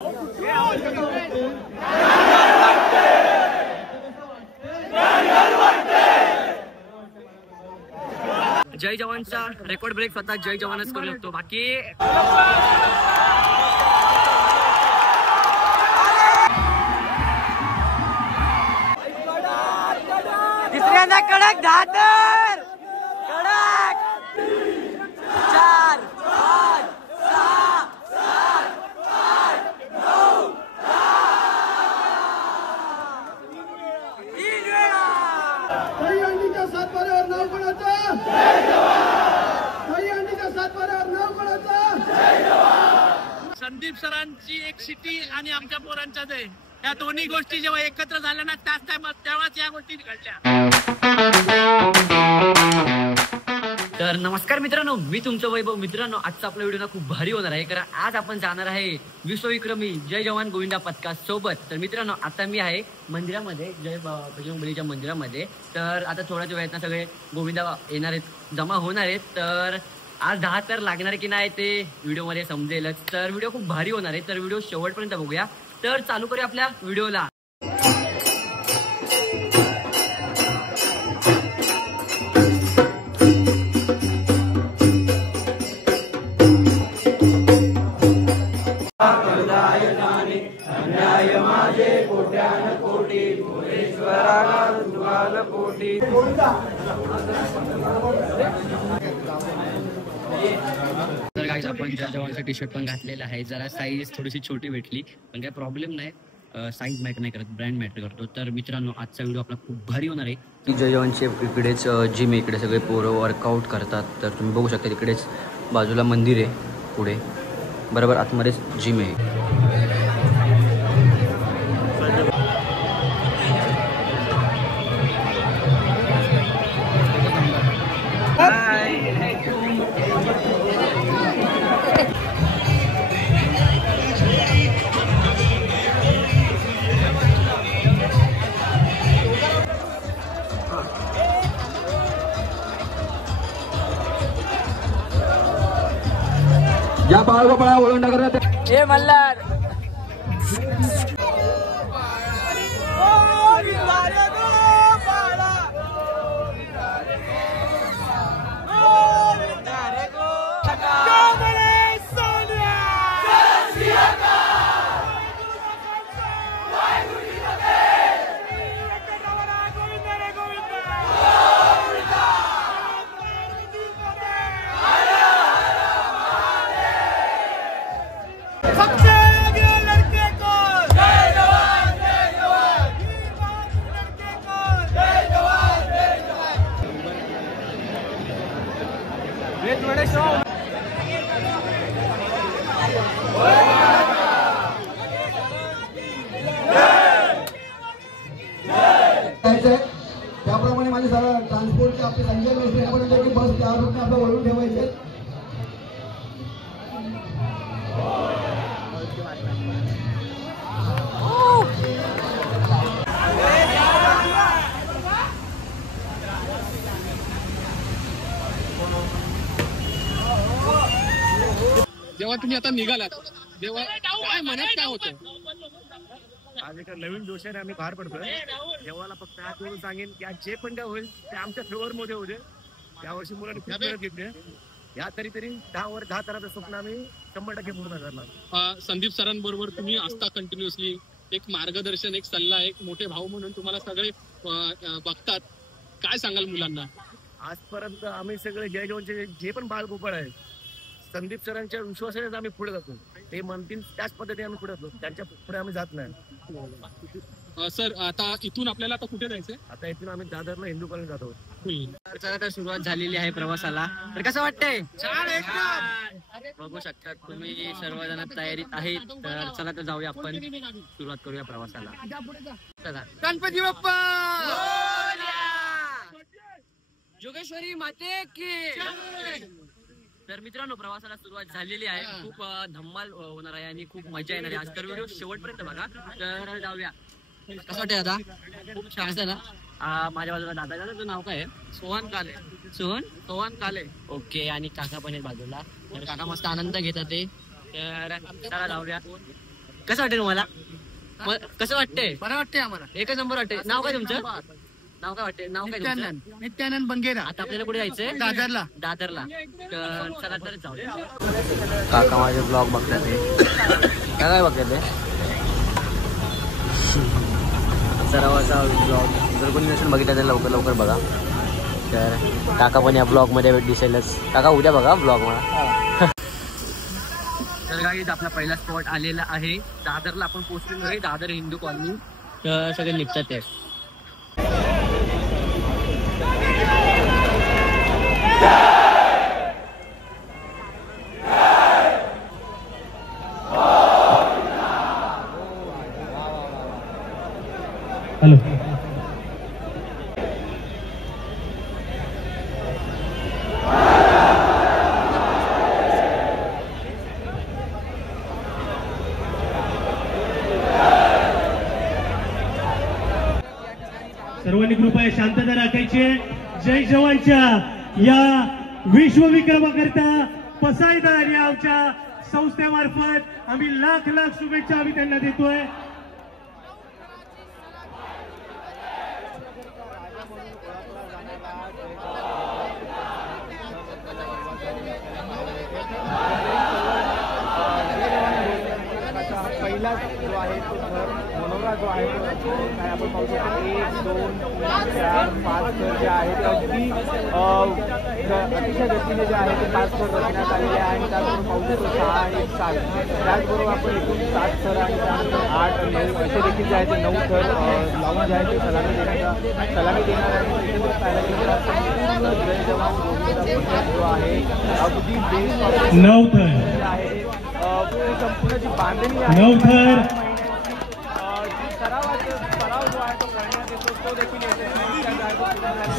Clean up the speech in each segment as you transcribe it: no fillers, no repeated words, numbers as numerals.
जय जवानचा record break स्वतः जय जवानच करू शकतो. बाकी तिसऱ्यांदा कडक धातर कडक 4 5 6 7 8 9 3 वेळा दहीहंडीच्या सातबाऱ्यावर नाव कोणाचं? जय जवान. दहीहंडीच्या सातबाऱ्यावर नाव कोणाचं? जय जवान. संदीप सरांची एक सिटी आणि आमच्या पोरांचा जय, या दोन्ही गोष्टी जेव्हा एकत्र झाल्या ना त्याच टायमात तेव्हाच या गोष्टी घडल्या. तर नमस्कार मित्रांनो, मी तुमचं वैभव. मित्रांनो, आजचा आपला व्हिडिओ ना खूप भारी होणार आहे, कारण आज आपण जाणार आहे विश्वविक्रमी जय जवान गोविंदा पथका सोबत. तर मित्रांनो, आता मी आहे मंदिरामध्ये, जय बजरंग बलीच्या मंदिरामध्ये. तर आता थोड्याच वेळात ना सगळे गोविंदा येणार आहेत, जमा होणार आहेत. तर आज 10 तर लागणार की नाही ते व्हिडिओमध्ये समजेलच. तर व्हिडिओ खूप भारी होणार आहे, तर व्हिडिओ शेवटपर्यंत बघूया. तर चालू करूया आपल्या व्हिडिओला. तर गाईज, आपण जय जवानचा टी शर्ट पण घातलेला आहे. जरा साईज थोडीशी छोटी भेटली, पण काही प्रॉब्लेम नाही. साईज मॅटर नाही करत, ब्रँड मॅटर करतो. तर मित्रांनो, आजचा व्हिडिओ आपला खूप भारी होणार आहे. जय जवानचे इकडेच जिम आहे, इकडे सगळे पोरं वर्कआउट करतात. तर तुम्ही बघू शकता, इकडेच बाजूला मंदिर आहे, पुढे बरोबर आतमध्येच जिम आहे. या बाळगोपाळा वळून करण्यात हे मल्हार त्याप्रमाणे माझे सर ट्रान्सपोर्टचे आपले संजय मेस्त्री आपण की बस त्या रूटने आपलं वळून ठेवायचे. जेव्हा तुम्ही आता निघालात तेव्हा काय मनात काय होतं? आज एका नवीन जोशाने आम्ही बाहेर पडतोय. देवाला फक्त हात जोडून सांगेन की आज जे पण काय होईल ते आमच्या फेवर मध्ये होते. यावर्षी मुलांनी खूप मेहनत घेतली. या तरी 10 तराचं स्वप्न आम्ही 100% पूर्ण करणार. संदीप सरांबरोबर तुम्ही असता कंटिन्युअसली, एक मार्गदर्शन, एक सल्ला, एक मोठे भाऊ म्हणून तुम्हाला सगळे बघतात. काय सांगाल मुलांना? आजपर्यंत आम्ही सगळे जय जवानचे जे पण बालगोपाळ आहेत, संदीप सरांच्या विश्वासानेच आम्ही पुढे जातो. ते म्हणतील त्याच पद्धतीने आम्ही पुढे जातो, त्यांच्या पुढे आम्ही जात नाही. सर, आता इथून आपल्याला आता कुठे जायचंय? आता इथून आम्ही दादरला हिंदू कॉलेज जातो. तर सुरुवात झालेली आहे प्रवासाला. तर कसं वाटतंय? बघू शकता तुम्ही सर्वजण तयारीत आहेत. तर चला तर जाऊया, आपण सुरुवात करूया प्रवासाला. चला. गणपती बाप्पा जोगेश्वरी माते की. तर मित्रांनो, प्रवासाला सुरुवात झालेली आहे. खूप धम्माल होणार आहे आणि खूप मजा येणार आहे आज. तर व्हिडिओ शेवटपर्यंत बघा. तर जाऊया. कसं वाटतंय आता? खूप छान आहे ना. माझ्या बाजूला दादा, तुझं नाव काय आहे? सोहन काले. सोहन काले. ओके. आणि काका पण आहेत बाजूला. तर काका मस्त आनंद घेतात ते. तर चला जाऊया. कसं वाटतं तुम्हाला? कसं वाटतंय? बरं वाटतंय आम्हाला. एकच नंबर वाटतंय. नाव काय तुमचं? नाव काय वाटतंय? नाव काय तुमचं? नित्यानंद बंगेरा. आता आपल्याला कुठे जायचंय? दादरला. दादरला. तर चला तर जाऊ. काका माझे ब्लॉग बघतात ते काय बघतात ते सरावाचा ब्लॉग. जर कोणी नसेल बघितला तर लवकर लवकर बघा. तर काका पण या ब्लॉगमध्ये दिसेलच. काका उद्या बघा ब्लॉग मला. तर गाईज आपला पहिला स्पॉट आलेला आहे दादरला. आपण पोहोचलेलो आहे दादर हिंदू कॉलनी. तर सगळे निघतात ते. हॅलो. सर्वांनी कृपया शांतता राखायची. जय जवानच्या या विश्वविक्रमाकरता पसाईदार या आमच्या संस्थेमार्फत आम्ही लाख लाख शुभेच्छा आम्ही त्यांना देतोय. पहिला जो आहे तो घर मनोरा जो आहे तो काय आपण पाहू शकतो 1 2 3 4 5 घर जे आहेत अगदी अतिशय गतीने जे आहे ते 5 घर रचण्यात आलेले आहे. आणि त्याचबरोबर पाहू शकतो 6 आणि 7. त्याचबरोबर आपण एकूण 7 थर आणि त्यानंतर 8 आणि 9 असे देखील जे आहे ते 9 थर लावून जे आहे ते सलामी देणार आहे. पाहायला गेलं तर संपूर्ण जय जवान गोविंदा जो आहे अगदी बेस 9 थर आहे. संपूर्ण जी बांधणी आहे 9 थर सराव जो आहे तो करण्यात येतो तो देखील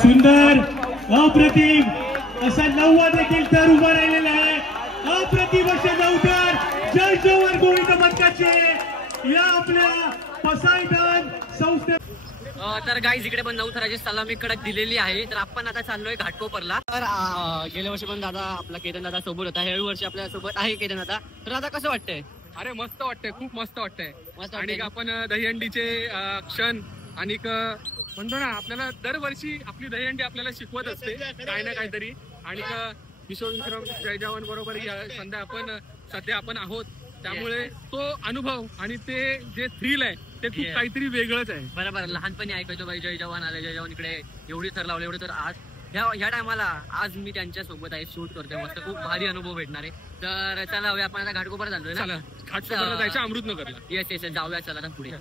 सुंदर अप्रतिम असा 9वा देखील थर उभा राहिलेला आहे. अप्रतिम असे 9 थर जय जवान गोविंद पथकाचे या आपल्या पसाईदान संस्थे. तर गाईज इकडे पण 9 थराची सलामी कडक दिलेली आहे. तर आपण आता चाललोय घाटकोपरला. तर गेल्या वर्षी पण दादा आपला केतन दादा सोबत होता. ह्या वर्षी आपल्या सोबत आहे केतन दादा. तर दादा कसं वाटतंय? अरे मस्त वाटतंय, खूप मस्त वाटतंय. मस्त आणि वाटतंय. आपण दहीहंडीचे क्षण आणि म्हणतो ना आपल्याला दरवर्षी आपली दहीहंडी आपल्याला शिकवत असते काय ना काहीतरी. आणि विश्वविक्रम जय जवान बरोबर सध्या आपण आहोत. त्यामुळे तो अनुभव आणि ते जे थ्रिल आहे ते खूप काहीतरी वेगळंच आहे. बरोबर. लहानपणी ऐकायचो बाई जय जवान आले, जय जवान इकडे एवढी थर लावले एवढे. तर आज ह्या टायमाला आज मी त्यांच्या सोबत आहे, शूट करतोय. मस्त खूप भारी अनुभव भेटणार आहे. तर चला हवे आपण आता घाटकोपर जातोय ना. चला घाटकोपरला जायचं अमृतनगरला. येस येस जाऊया. चला आता पुढे.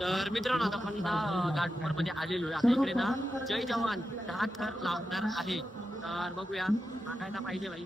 तर मित्रांनो आता आपण घाटकोपर मध्ये आलेलो आहे. आता इकडे ना जय जवान 10 थर लावणार आहे. तर बघूया सांगायला पाहिजे बाई.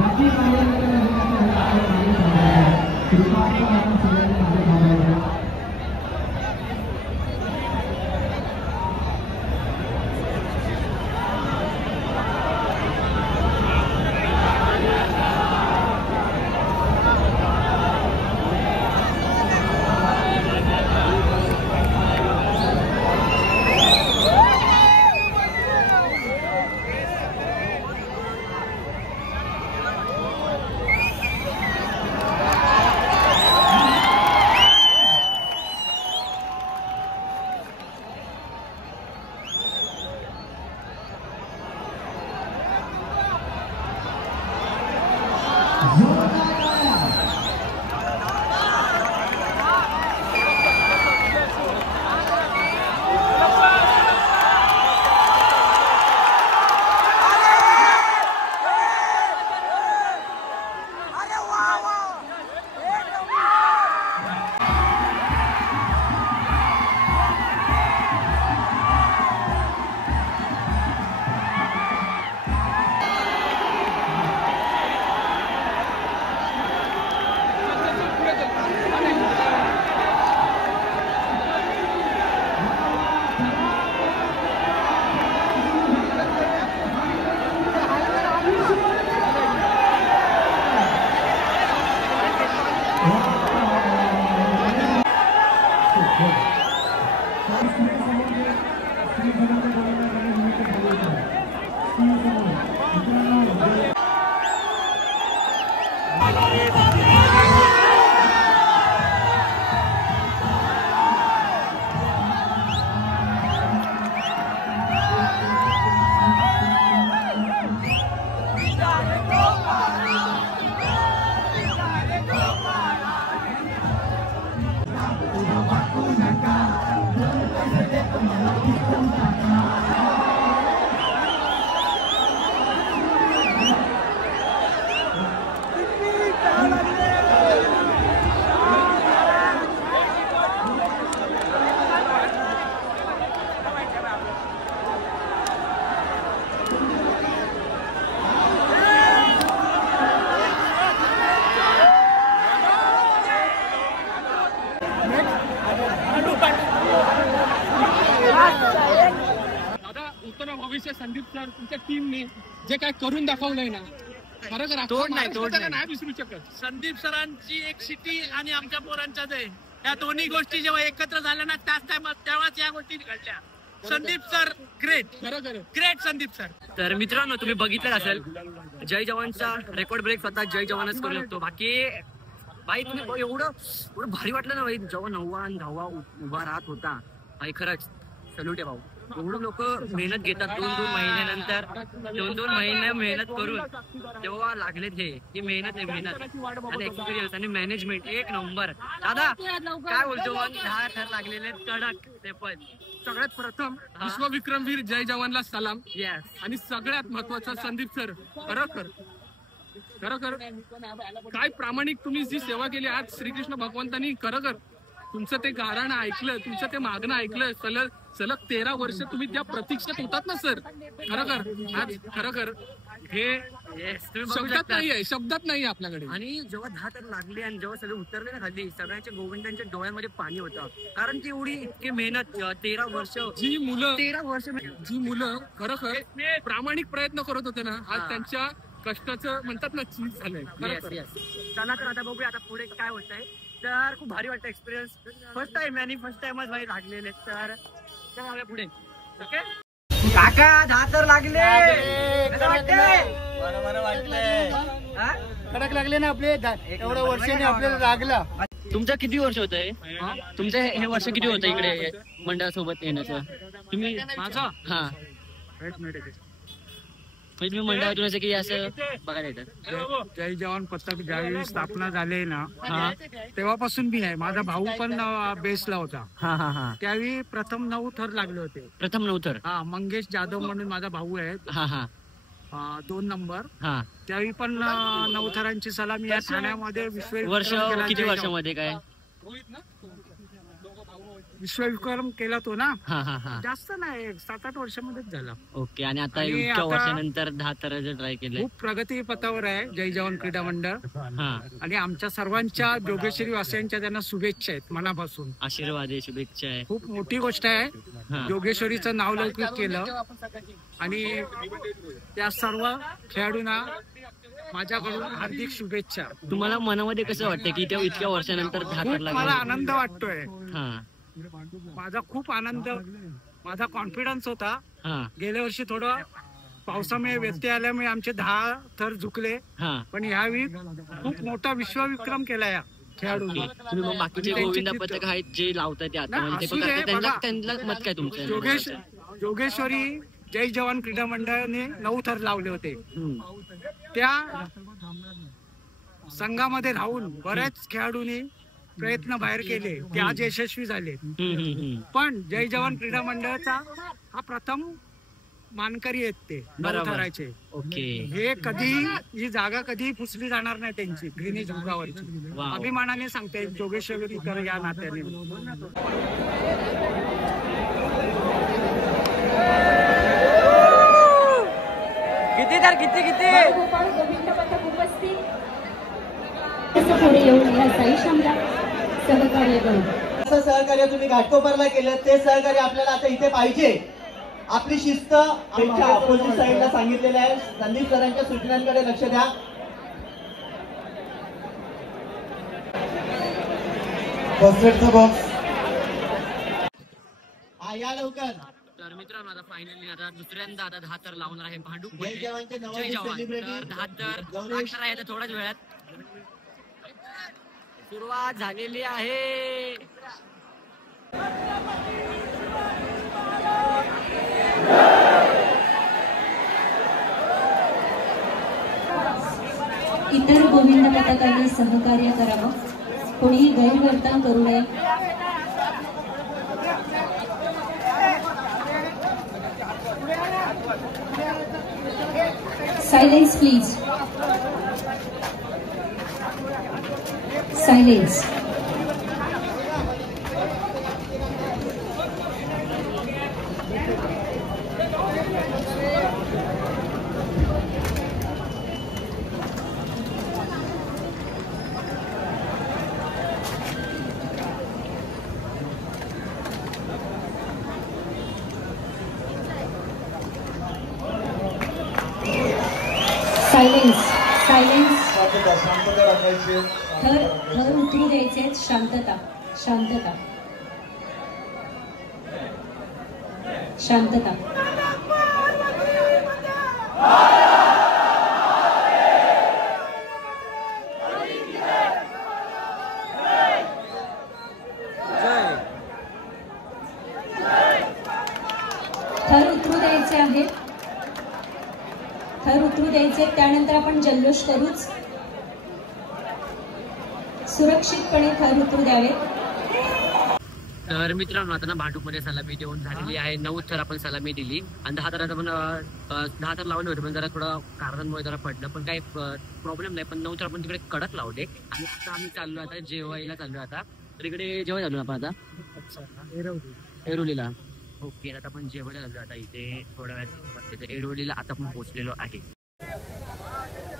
बाकी भविष्य संदीप सर तुमच्या टीमने जे काय करून दाखवलंय ना, खरं नाही विसरू शकत. संदीप सरांची एक सिटी आणि आमच्या पोरांच्या दे, या दोन्ही गोष्टी जेव्हा एकत्र झाल्या ना त्याच टायमात तेव्हाच या गोष्टी घडल्या. Sandeep sir great, great Sandeep sir. तर मित्रांनो तुम्ही बघितलं असेल जय जवानचा रेकॉर्ड ब्रेक स्वतः जय जवानच करू शकतो. बाकी भाई तुम्ही एवढं भारी वाटलं ना भाई, जेव्हा 9 आणि 10 उभा राहत होता भाई, खरंच सल्यूट आहे भाऊ. एवढं लोक मेहनत घेतात 2-2 महिन्यानंतर, 2-2 महिने मेहनत करून तेव्हा लागले ते मेहनत आहे, मेहनत आणि एक्सपिरियन्स आणि मॅनेजमेंट एक नंबर. दादा काय बोलतो मग, 10 थर लागलेले कडक ते पण. सगळ्यात प्रथम विश्वविक्रमवीर जय जवानला सलाम. येस. आणि सगळ्यात महत्वाचं संदीप सर, खरोखर काय प्रामाणिक तुम्ही जी सेवा केली आज श्रीकृष्ण भगवंतांनी. खरोखर तुमचं ते गाणं ऐकलं, तुमचं ते मागणं ऐकलं, सलग 13 वर्ष तुम्ही त्या प्रतीक्षेत होतात ना सर. खरोखर हे शब्दात नाही आपल्याकडे. आणि जेव्हा 10 तर लागले आणि जेव्हा सगळे उतरले ना खाली, सगळ्यांच्या गोविंदांच्या डोळ्यांमध्ये पाणी होतं, कारण ती एवढी इतकी मेहनत 13 वर्ष जी मुलं खरोखर प्रामाणिक प्रयत्न करत होते ना, आज त्यांच्या कष्टाचं म्हणतात ना चीज झालंय. चला तर आता बघूया आता पुढे काय होत आहे. तर खूप भारी वाटतं एक्सपिरियन्स, फर्स्ट टाइमच भाई लागलेले. तर चला पुढे. ओके काका 10 तर लागले, कडक लागले ना आपले, एवढ्या वर्षाने आपल्याला लागला. तुमचं किती वर्ष होत आहे, तुमचं हे वर्ष किती होतं इकडे मंडळासोबत येण्याचं तुम्ही? माझा हा तुम्ही मंडळातून असं की असं बघायला येतात. जय जवान पथक ज्यावेळी स्थापना झाली ना, तेव्हापासून मी आहे. माझा भाऊ पण बेसला होता. त्यावेळी प्रथम 9 थर लागले होते. प्रथम 9 थर. मंगेश जाधव म्हणून माझा भाऊ आहे, 2 नंबर. त्यावेळी पण 9 थरांची सलामी या ठाण्यामध्ये किती वर्षामध्ये काय विश्वविक्रम केला तो ना. जास्त नाही, 7-8 वर्षामध्येच झाला. ओके. आणि आता इतक्या वर्षानंतर 10 थराचं ट्राय केलं. खूप प्रगती पथावर आहे जय जवान क्रीडा मंडळ. आणि आमच्या सर्वांच्या जोगेश्वरी वासियांच्या त्यांना शुभेच्छा आहेत मनापासून. आशीर्वाद आहे, शुभेच्छा आहे. खूप मोठी गोष्ट आहे, जोगेश्वरीचं नाव लौकिक केलं. आणि त्या सर्व खेळाडूंना माझ्याकडून हार्दिक शुभेच्छा. तुम्हाला मनामध्ये कसं वाटतं की त्या इतक्या वर्षानंतर 10 थर लागले? मला आनंद वाटतोय. माझा खूप आनंद, माझा कॉन्फिडन्स होता. गेल्या वर्षी थोडं पावसामुळे व्यत्यय आल्यामुळे आमचे 10 थर झुकले, पण यावेळी खूप मोठा विश्वविक्रम केला या खेळाडूंनी. तुम्ही मग बाकीचे गोविंदा पथक आहेत जे लावतात त्यांना मत काय तुमचं? जोगेश्वरी जय जवान क्रीडा मंडळाने 9 थर लावले होते. त्या संघामध्ये राहून बऱ्याच खेळाडूंनी प्रयत्न बाहेर केले, ते आज यशस्वी झाले. पण जय जवान क्रीडा मंडळाचा हा प्रथम मानकरी आहेत ते नवथराचे. ओके. हे कधी ही जागा कधी पुसली जाणार नाही त्यांची गिनीज बुकावरची. अभिमानाने सांगते जोगेश्वरी या नात्याने. किती तर किती सहकार्य तुम्ही घाटकोपरला केलं ते सहकार्य आपल्याला आता इथे पाहिजे. आपली शिस्त अपोजिट साईडला सांगितलेलं आहे. संदीप सरांच्या सूचनांकडे लक्ष द्या. बॉक्स या लवकर. तर मित्रांनो आता फायनली आता दुसऱ्यांदा आता 10 तर लावणार आहे भांडूप. जय जवानचे जय नवाब जवान. सेलिब्रिटी तर 10 तर 11 आहे तर थोड्याच वेळात सुरुवात झालेली आहे. इतर गोविंद पथकांनी सहकार्य करावं, कोणीही गैरवर्तन करू नये. Silence please. Silence. Silence. Silence. थर उतरू द्यायचे. शांतता. शांतता. शांतता. थर उतरू द्यायचे आहे. थर उतरू द्यायचे. त्यानंतर आपण जल्लोष करूच. सुरक्षितपणे थर उतरू द्यावेत. तर मित्रांनो आता ना भांडूपमध्ये सलामी देऊन झालेली आहे. 9 थर आपण सलामी दिली आणि 10 थरात आपण 10 थर लावले होते पण जरा थोडं कारणांमुळे जरा पडलं पण काही प्रॉब्लेम नाही. पण 9 थर आपण तिकडे कडक लावले आणि आता आम्ही चाललो आता जेवायला चाललो. आता तर इकडे जेवायला चाललो आपण आता एरोलीला. ओके. आता आपण जेवायला चाललो आता इथे थोड्या वेळात एरोलीला आता आपण पोहोचलेलो आहे.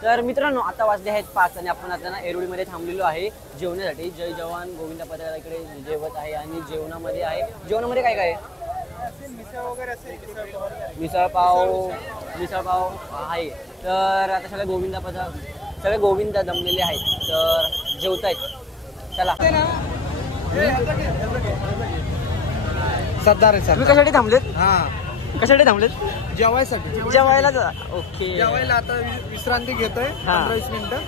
तर मित्रांनो आता वाजले आहेत 5 आणि आपण आता ना एरोलीमध्ये थांबलेलो आहे जेवणासाठी. जय जवान गोविंद पथकाला इकडे जेवत आहे आणि जेवणामध्ये आहे. जेवणामध्ये काय काय मिसळ पाव आहे. तर आता सगळे गोविंद जमलेले आहेत तर जेवतायत. चला. सरदार तुम्ही कशासाठी थांबलेत? कशासाठी थांबलेत? जेवायसाठी. जेवायला. ओके. जेवायला आता विश्रांती घेतोय 15-20 मिनिटं.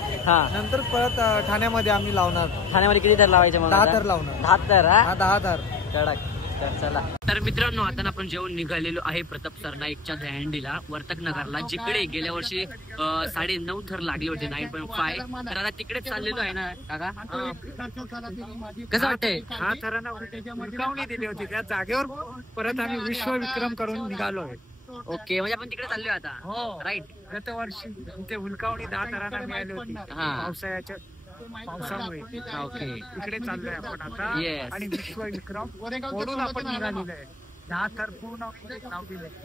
नंतर परत ठाण्यामध्ये आम्ही लावणार. ठाण्यामध्ये किती थर लावायचे? 10 थर लावणार. 10 थर. 10 थर. कडक. तर चला. तर मित्रांनो आता आपण जेवण निघालेलो आहे प्रताप सरनाईकच्या दहंडीला वर्तक नगरला, जिकडे गेल्या वर्षी 9.5 थर लागले होते 9.5. तर आता तिकडेच चाललेलो आहे ना काका. कसं वाटतंय? 10 थरांना हुलकावणी दिली होती त्या जागेवर परत आम्ही विश्वविक्रम करून निघालोय. ओके. म्हणजे आपण तिकडे चाललोय आता. हो राईट. गत वर्षी ते हुलकावणी 10 थरांना मिळाली होती पावसाळ्याच्या पावसामुळे. ओके. इकडे चाललोय आपण आता आणि विश्वविक्रम ओढून आपण निघालेलो आहे. 10 थर पूर्ण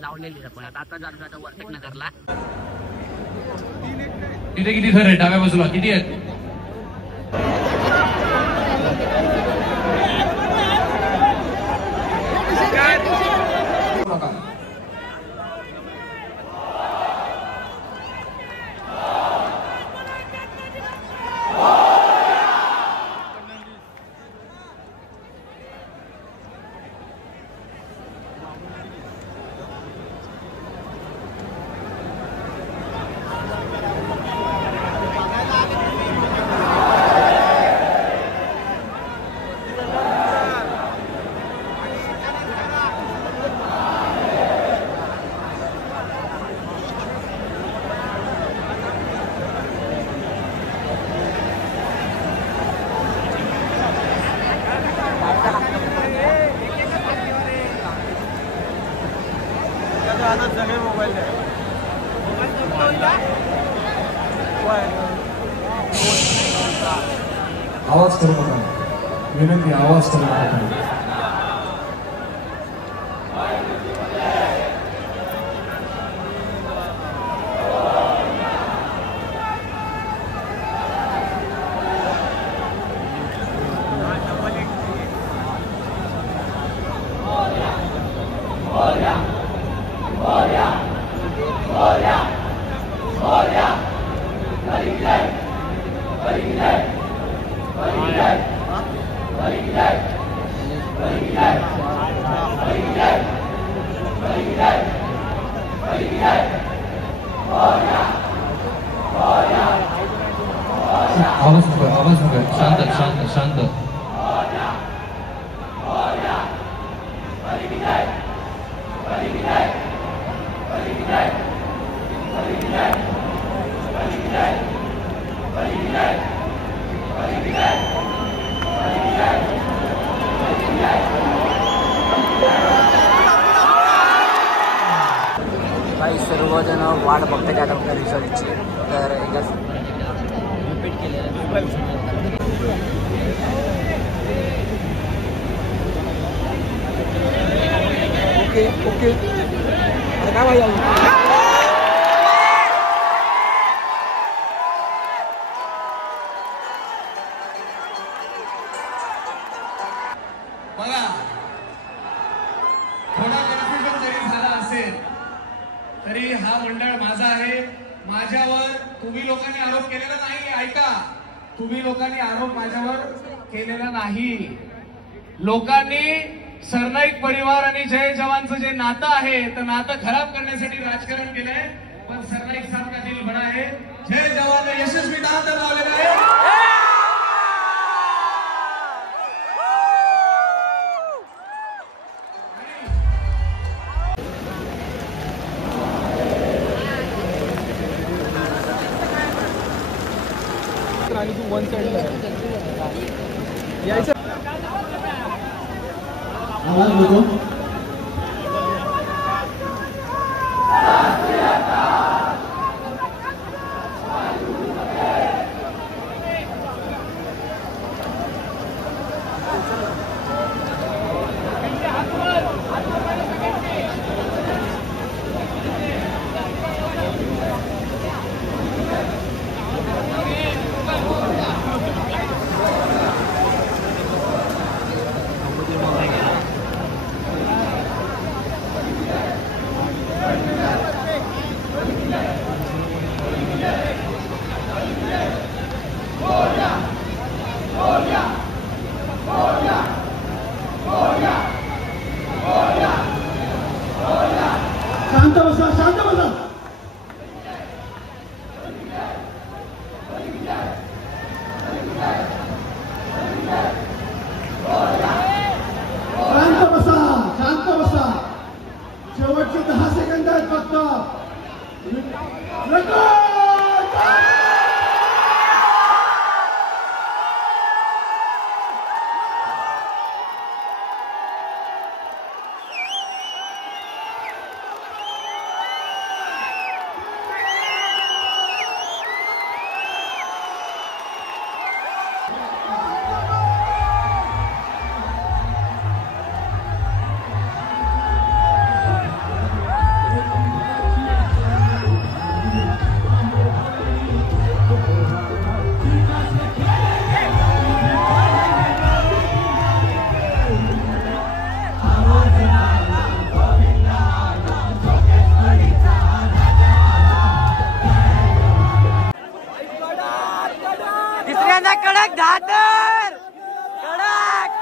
लावलेली आपण आता जातो आता वर्तक नगरला. तिथे किती थर आहे? डाव्या बाजूला किती आहेत? आवाज करू नका, विनंती आवाज करू नका. आवाज नको, शांत शांत शांत. काही सर्वजण वाट बघतात आता आपल्या रिझल्टची. तर एकदा रिपीट केलेलं ओके ओके काय पाहिजे बघा, थोडा कन्फ्युजन जरी झाला असेल तरी हा मंडळ माझा आहे. माझ्यावर तुम्ही लोकांनी आरोप केलेला नाही. ऐका, तुम्ही लोकांनी आरोप माझ्यावर केलेला नाही. लोकांनी सरनाईक परिवार आणि जय जवानचं जे नातं आहे तर नातं खराब करण्यासाठी राजकारण केलंय. पण सरनाईक साहब का दिल बडा आहे. जय जवान यशस्वी नातं लावलेलं आहे. आणि तू वन साइडला यायचं. आवाज होतो. शांत बसा, शांत बसा. शांत बसा, शांत बसा. शेवटचे 10 सेकंद आहेत फक्त. तिसऱ्यांदा कडक धातर कडक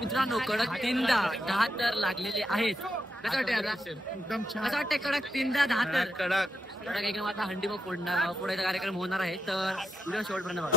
मित्रांनो कडक 3दा 10 तर लागलेले आहेत. कसं वाटतंय आता? एकदम छान. कसं वाटतंय कडक 3दा 10 तर? कडक एकदम आता हंडी मग फोडायचा कार्यक्रम होणार आहे, तर व्हिडिओ शेवटपर्यंत बघा.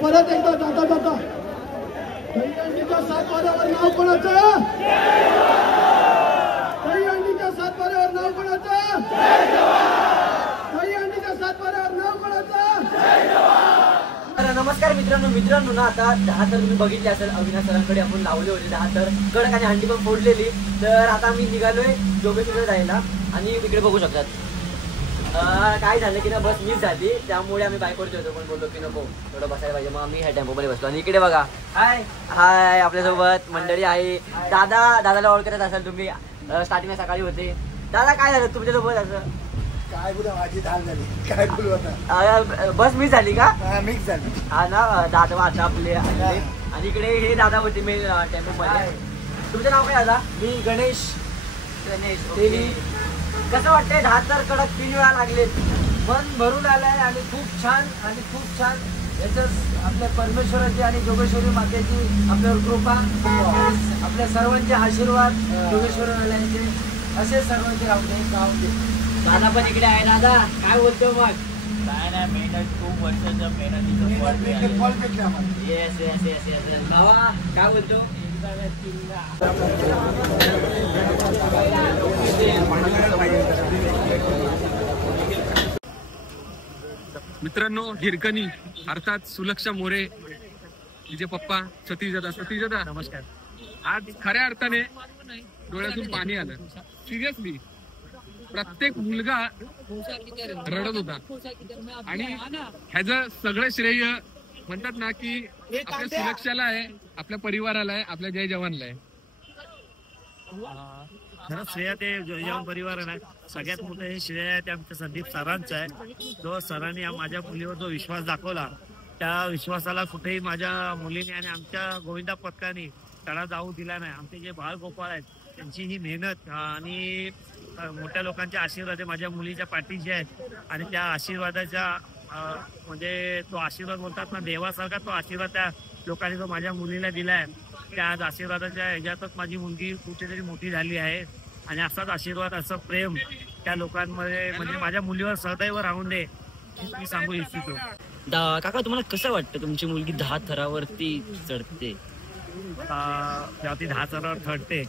परत एकदा जाता जाता दहीहंडीच्या सातबाऱ्यावर नाव कोणाचं? दहीहंडीच्या सातबाऱ्यावर नाव कोणाचं? दहीहंडीच्या सातबाऱ्यावर नाव कोणाचं? नमस्कार मित्रांनो ना आता 10 तर तुम्ही बघितले असेल, अविनाश सरांकडे आपण लावले होते 10 तर कडक आणि हंडी पण फोडलेली. तर आता आम्ही निघालोय जोगेश्वरला जायला आणि इकडे बघू शकतात काय झालं की ना बस मिस झाली, त्यामुळे आम्ही बाईकवरती होतो पण बोललो की नको थोडं बसायला पाहिजे, मग आम्ही ह्या टेम्पोमध्ये बसलो. आणि इकडे बघा हाय हाय आपल्यासोबत मंडळी आहे. दादाला ओळखत असाल तुम्ही, स्टार्टिंगला सकाळी होते. दादा काय झालं तुमच्यासोबत असं? काय बोला माझी धाल झाली, काय बोलू आता. बस मिस झाली का? मिक्स झाली हा ना. दादा आता आपले आणि इकडे हे दादा होते मी टेम्पोमध्ये. तुमचं नाव काय दादा? मी गणेश. कसं वाटतंय 10 तर कडक 3 वेळा लागलेत? मन भरून आलाय आणि खूप छान याच आपल्या परमेश्वराची आणि जोगेश्वरी मातेची आपल्यावर कृपा, आपल्या सर्वांचे आशीर्वाद जोगेश्वरी आल्याचे असे सर्वांचे राहते. दादा पण इकडे आहे. दादा काय बोलतो मग? काय नाही, मेहनत खूप वर्षाचं मेहनतीचं फळ भेटले आम्हाला. येस भावा काय बोलतो? मित्रांनो हिरकणी अर्थात सुलक्षा मोरे तिचे पप्पा सतीश दादा नमस्कार. आज खऱ्या अर्थाने डोळ्यातून पाणी आलं. सिरियसली प्रत्येक मुलगा रडत होता आणि ह्याचं सगळं श्रेय म्हणतात ना की आपल्या सुरक्षाला आहे, आपल्या परिवाराला आहे, आपल्या जय जवानला आहे. खरंच श्रेय ते जय जवान परिवाराला आहे. सगळ्यात मोठं हे श्रेय आहे ते आमच्या संदीप सरांचं आहे. जो सरांनी माझ्या मुलीवर जो विश्वास दाखवला, त्या विश्वासाला कुठेही माझ्या मुलीने आणि आमच्या गोविंदा पथकाने तडा जाऊ दिला नाही. आमचे जे बाळगोपाळ आहेत त्यांची ही मेहनत आणि मोठ्या लोकांचे आशीर्वाद माझ्या मुलीच्या पाठीशी आहेत आणि त्या आशीर्वादाच्या म्हणजे तो आशीर्वाद बोलतात ना देवासारखा, तो आशीर्वाद त्या लोकांनी जो माझ्या मुलीला दिलाय. त्या आज आशीर्वादाच्या ह्याच्यातच माझी मुलगी कुठेतरी मोठी झाली आहे आणि असाच आशीर्वाद, असं प्रेम त्या लोकांमध्ये म्हणजे माझ्या मुलीवर सदैव राहून दे मी सांगू इच्छितो. काका तुम्हाला कसं वाटतं तुमची मुलगी 10 थरावरती चढते? जेव्हा ती 10 थरावर चढते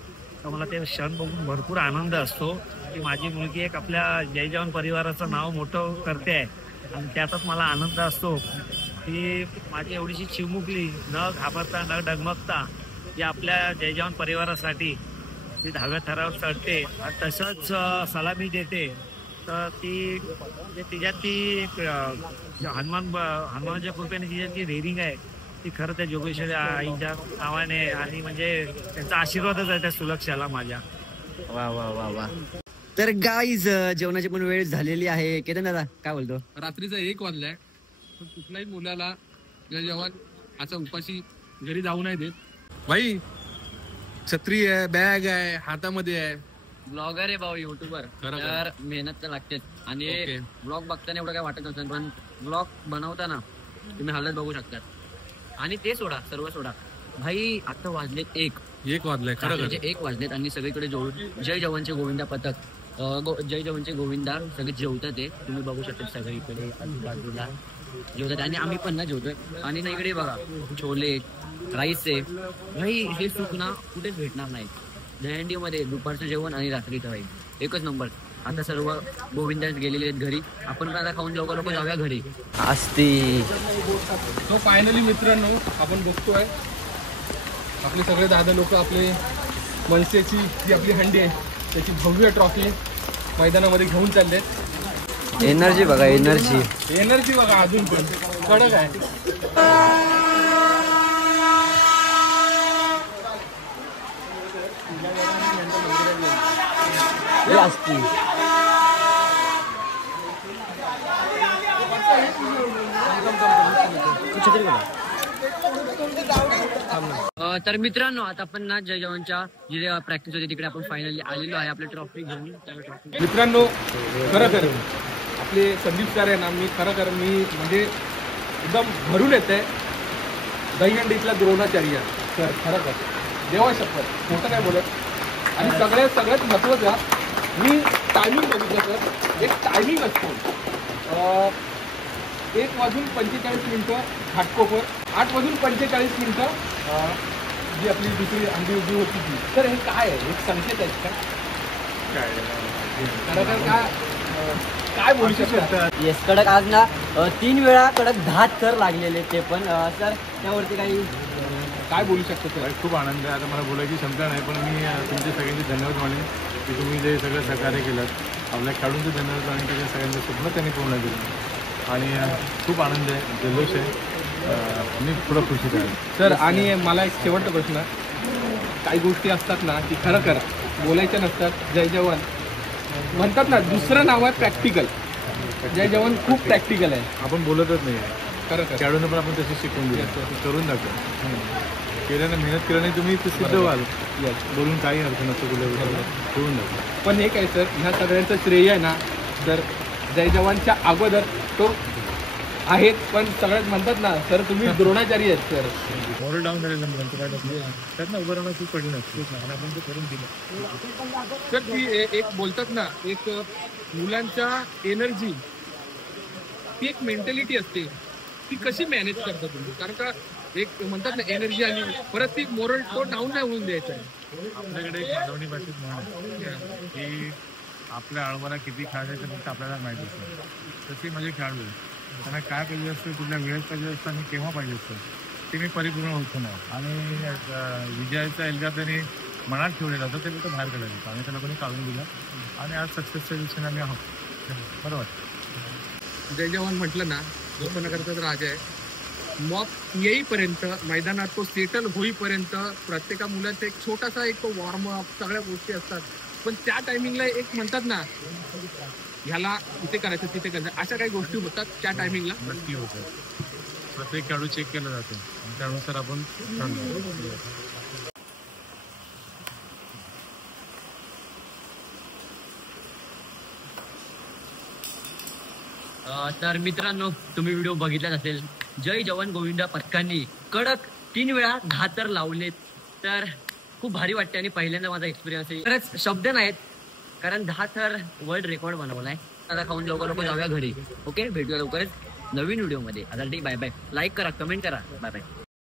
तर मला ते क्षण बघून भरपूर आनंद असतो की माझी मुलगी एक आपल्या जय जवान परिवाराचं नाव मोठं करते आहे आणि त्यातच मला आनंद असतो की माझी एवढीशी चिमुकली न घाबरता न डगमगता जी आपल्या जय जवान परिवारासाठी ती 10व्या थरावर चढते आणि तसंच सलामी देते. तर ती तिच्यात ती हनुमानच्या कृपेने तिच्यात ती रेरिंग आहे ती खरं त्या जोगेश्वरी आईच्या नावाने आणि म्हणजे त्यांचा आशीर्वादच आहे त्या सुलक्षाला माझ्या. वा वा वा वा. तर गाईज जेवणाची पण वेळ झालेली आहे. केतन दादा काय बोलतो? रात्रीचा 1 वाजलाय. कुठल्याही मुलाला जय जवान असा उपाशी घरी जाऊ नाही देत. भाई छत्री आहे, बॅग आहे, हातामध्ये आहे. ब्लॉगर आहे भाऊ, युट्यूबर. तर मेहनत तर लागतेच आणि ब्लॉग बघताना एवढं काय वाटत नसेल, पण ब्लॉग बनवताना तुम्ही हालत बघू शकता. आणि ते सोडा, सर्व सोडा भाई. आता वाजलेत 1 वाजलाय खरं 1 वाजलेत आणि सगळीकडे जय जवानचे गोविंदा पथक, जय जवानचे गोविंदा सगळे जेवतात. ते तुम्ही बघू शकता सगळीकडे आजूबाजूला जेवतात आणि आम्ही पण ना जेवतोय. आणि ना इकडे बघा छोले, राईस आहे भाई. हे सुख ना कुठेच भेटणार नाही. दहीहंडीमध्ये दुपारचं जेवण आणि रात्रीचं राहील एकच नंबर. आता सर्व गोविंदा गेलेले आहेत घरी. आपण पण आता खाऊन लवकर जाऊया घरी. असती तो फायनली मित्रांनो आपण बघतोय आपले सगळे दादा लोक आपले मनसेची जी आपली हंडी आहे त्याची भव्य ट्रॉफी मैदानामध्ये घेऊन चाललेत. एनर्जी बघा, एनर्जी बघा अजून पण कडक आहे. तर मित्रांनो आता आपण ना जय जवानच्या जिथे प्रॅक्टिस होती तिकडे आपण फायनली आलेलो आहे आपली ट्रॉफी घेऊन. मित्रांनो खरं आपले संदीप सर आहे ना, मी खरं मी म्हणजे एकदम भरून येते. दहीहंडीतला द्रोणाचार्य सर खरं देवा शपथ मोठं काय बोलत. आणि सगळ्यात महत्वाचं मी टायमिंग बघितलं सर. एक टायमिंग असतो 1:45 घाटकोपर, 8:45 जी आपली दुसरी अंडी उभी होती ती. तर हे काय आहे? एक संकेत आहेत का? काय बोलू शकतात? येस कडक आज ना 3 वेळा कडक 10 थर लागलेले. ते पण सर त्यावरती काही काय बोलू शकतो सर? खूप आनंद आहे. आता मला बोलायची क्षमता नाही, पण मी तुमचे सगळ्यांचे धन्यवाद मानेन की तुम्ही जे सगळं सहकार्य केलं. आपल्या खेळाडूंचे धन्यवाद आणि त्याच्या सगळ्यांचं स्वप्न त्यांनी पूर्ण केलं आणि खूप आनंद आहे, जल्लोष आहे. मी थोडं खुशीत आहे सर. आणि मला एक शेवटचा प्रश्न, काही गोष्टी असतात ना की खरं बोलायच्या नसतात. जय जवान म्हणतात ना, दुसरं नाव आहे प्रॅक्टिकल. जय जवान खूप प्रॅक्टिकल आहे. आपण बोलतच नाही आहे खरं खेळाडूंना पण आपण तशी शिकवून दिलं. करून दाखवा. केल्यानं मेहनत केल्याने तुम्ही सिद्ध व्हाल. बोलून काही अर्थ नसतो तुला करून दाखवा. पण हे काय सर, ह्या सगळ्यांचं श्रेय आहे ना तर जय जवानच्या अगोदर तो आहेत. पण सगळ्यात म्हणतात ना सर तुम्ही द्रोणाचार्य आहेत सर. मॉरल डाऊन झालेलं त्यांना उभं राहणं खूप कठीण असतं आणि आपण ते करून दिलं. तर ती एक बोलतात ना, एक मुलांच्या एनर्जी ती एक मेंटॅलिटी असते, ती कशी मॅनेज करता तुम्ही? कारण का एक म्हणतात ना एनर्जी आली परत ती मोरल तो डाऊन नाही होऊन द्यायचा आहे. आपल्याकडे एक मालवणी भाषेत म्हण की आपल्या आळमाला किती खेळायचं फक्त आपल्याला माहिती असतं. तशी माझे खेळाडू त्यांना काय पाहिजे असतं, कुठल्या वेळेत पाहिजे असतं आणि केव्हा पाहिजे असतं ते मी परिपूर्ण होतो ना. आणि विजयाचा एल्गा त्यांनी मनात ठेवलेला होता ते लोक बाहेर काढायला होतं आणि त्या लोकांनी काढून दिलं आणि आज सक्सेसच्या दिशेने आम्ही आहोत. बरोबर. जय जवान म्हटलं ना लोकनगरचा राजा आहे. मॉक येईपर्यंत मैदानात तो सेटल होईपर्यंत प्रत्येका मुलाचा एक छोटासा एक तो वॉर्मअप सगळ्या गोष्टी असतात. पण त्या टायमिंगला एक म्हणतात ना ह्याला इथे करायचं तिथे करायचं अशा काही गोष्टी होतात त्या टायमिंगला. नक्की होतं. प्रत्येक खेळाडू चेक केला जातो आणि त्यानुसार आपण तर मित्रांनो तुम्ही व्हिडिओ बघितलाच असेल. जय जवान गोविंदा पथकांनी कडक 3 वेळा 10 थर लावलेत. तर खूप भारी वाटते आणि पहिल्यांदा माझा एक्सपिरियन्स आहे. खरंच शब्द नाहीत कारण 10 थर वर्ल्ड रेकॉर्ड बनवलाय. आता खाऊन लवकर जाऊया घरी. ओके, भेटूया लवकरच नवीन व्हिडिओमध्ये. आता ठीक, बाय बाय. लाईक करा, कमेंट करा. Bye bye.